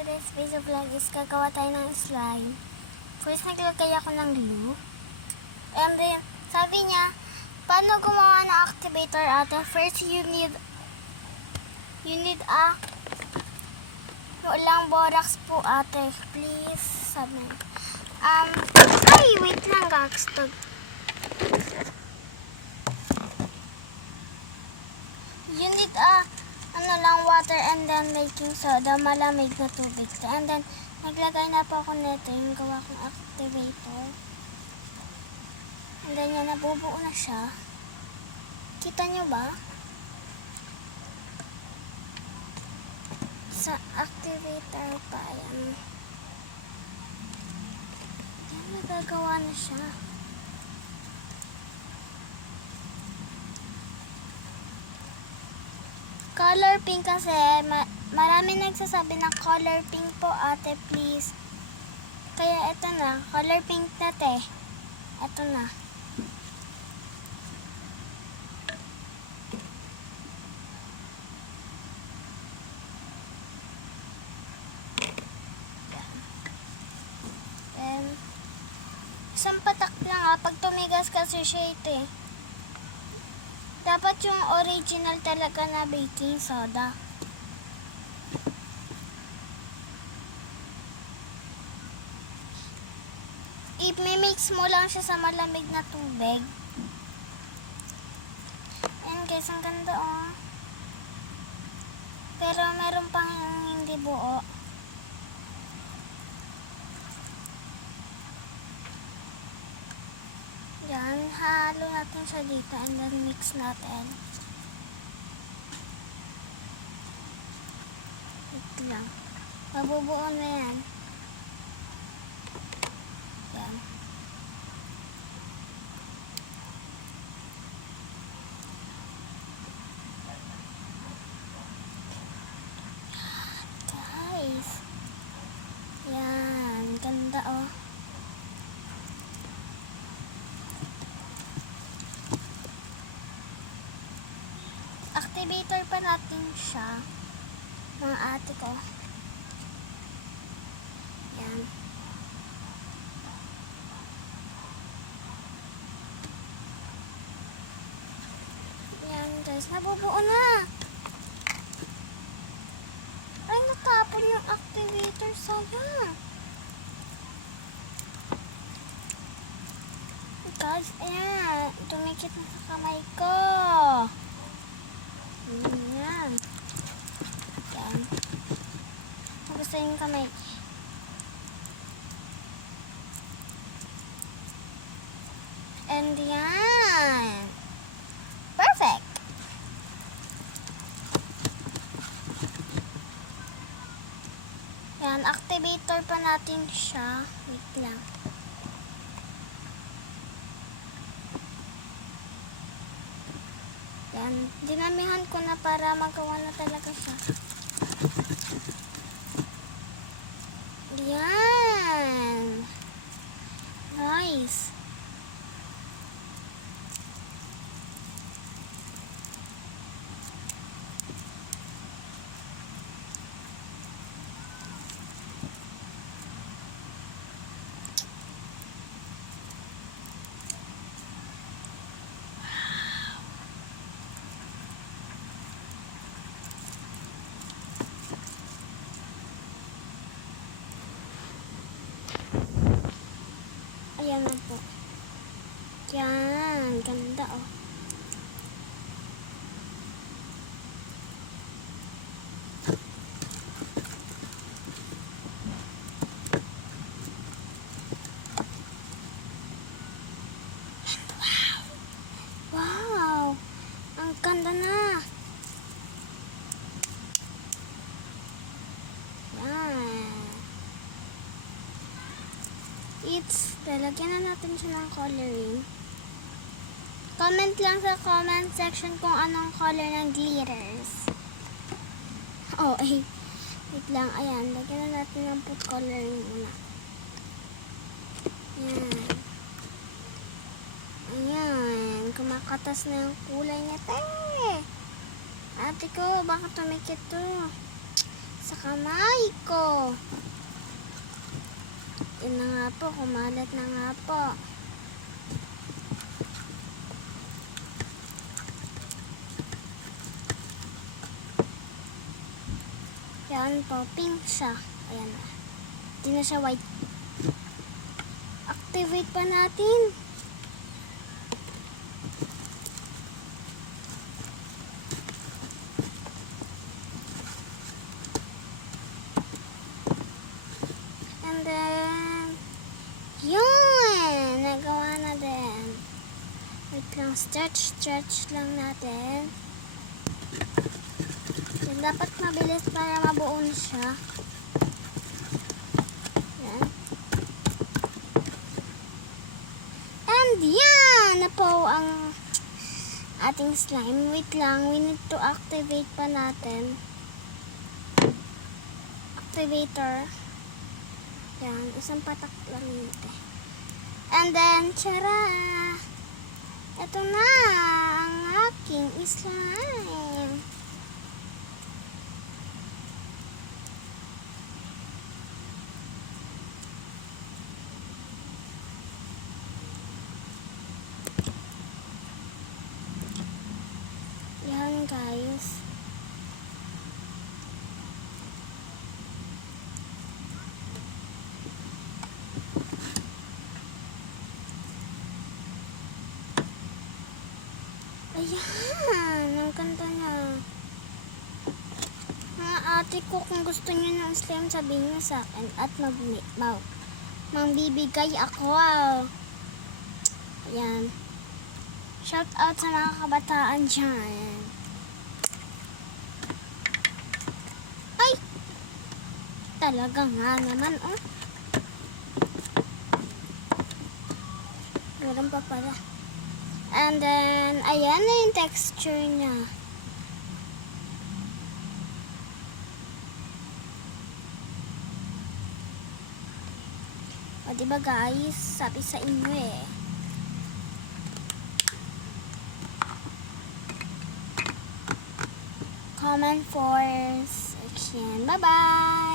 today's video vlog is gagawa tayo ng slime. First, naglagay ako ng glue. And then, sabi niya, paano gumawa ng activator ate? First, you need lang borax po ate. Please, sabi. Ay, wait lang gagstog. You need water and then baking soda, malamig na tubig. And then, naglagay na po ako nito, yung gawa kong activator. And then, yan, nabubuo na siya. Kita nyo ba? Sa activator pa, yan. Yan, nagagawa na siya. Color pink kasi, marami nagsasabi ng color pink po ate, please. Kaya ito na, color pink na te. Ito na. Then, isang patak lang pag tumigas kasi siya ito eh. Dapat yung original talaga na baking soda. I-mix mo lang siya sa malamig na tubig. Ayan guys, ang ganda oh. Pero meron pang hindi buo. Yan, halo natin siya dito and then mix natin. Ito lang. Mabubuo na yan. Yan. Guys. Yan, ganda oh. Activator pa natin siya, mga ate ko. Yan. Yan guys, nabubuo na. Ay, natapon yung activator, sayang. Guys, ayan, tumikit na sa kamay ko. Yan. Yan. Gusto yung kamay. And yan. Perfect. Yan. Activator pa natin siya. Wait lang. Yan. Dinamihan ko na para magawa na talaga siya. Yan. Nice. Ayan na po. Yan. Ganda oh. Wow. Wow. Ang ganda na. Lalagyan na natin siya ng coloring. Comment lang sa comment section kung anong color ng glitters. Oh, ay. Wait lang. Ayan. Lagyan na natin ng food coloring muna. Ayan. Ayan. Kumakatas na yung kulay niya. Ate ko, baka tumikit to. sa kamay ko. Yan na nga po, kumalat na nga po. Yan po, pink siya. Ayan na. Hindi na siya white. Activate pa natin. And then, yun! Nagawa na din. Wait lang, stretch lang natin. Yan, dapat mabilis para mabuo na siya. Yan. And yan na po ang ating slime. Wait lang, we need to activate pa natin. Activator. Yan, isang patak lang yun. And then, tara! Ito na ang aking slime. Yan, guys. Ayan, ang ganda niya. Mga ate ko, kung gusto niyo ng slime, sabihin niyo sa akin at magbibigay ako. Ayan. Shout out sa mga kabataan dyan. Ay! Talaga nga naman, oh. Meron pa pala. And then, ayan na yung texture niya. O, diba guys? Sabi sa inyo eh. Comment for section. Bye-bye!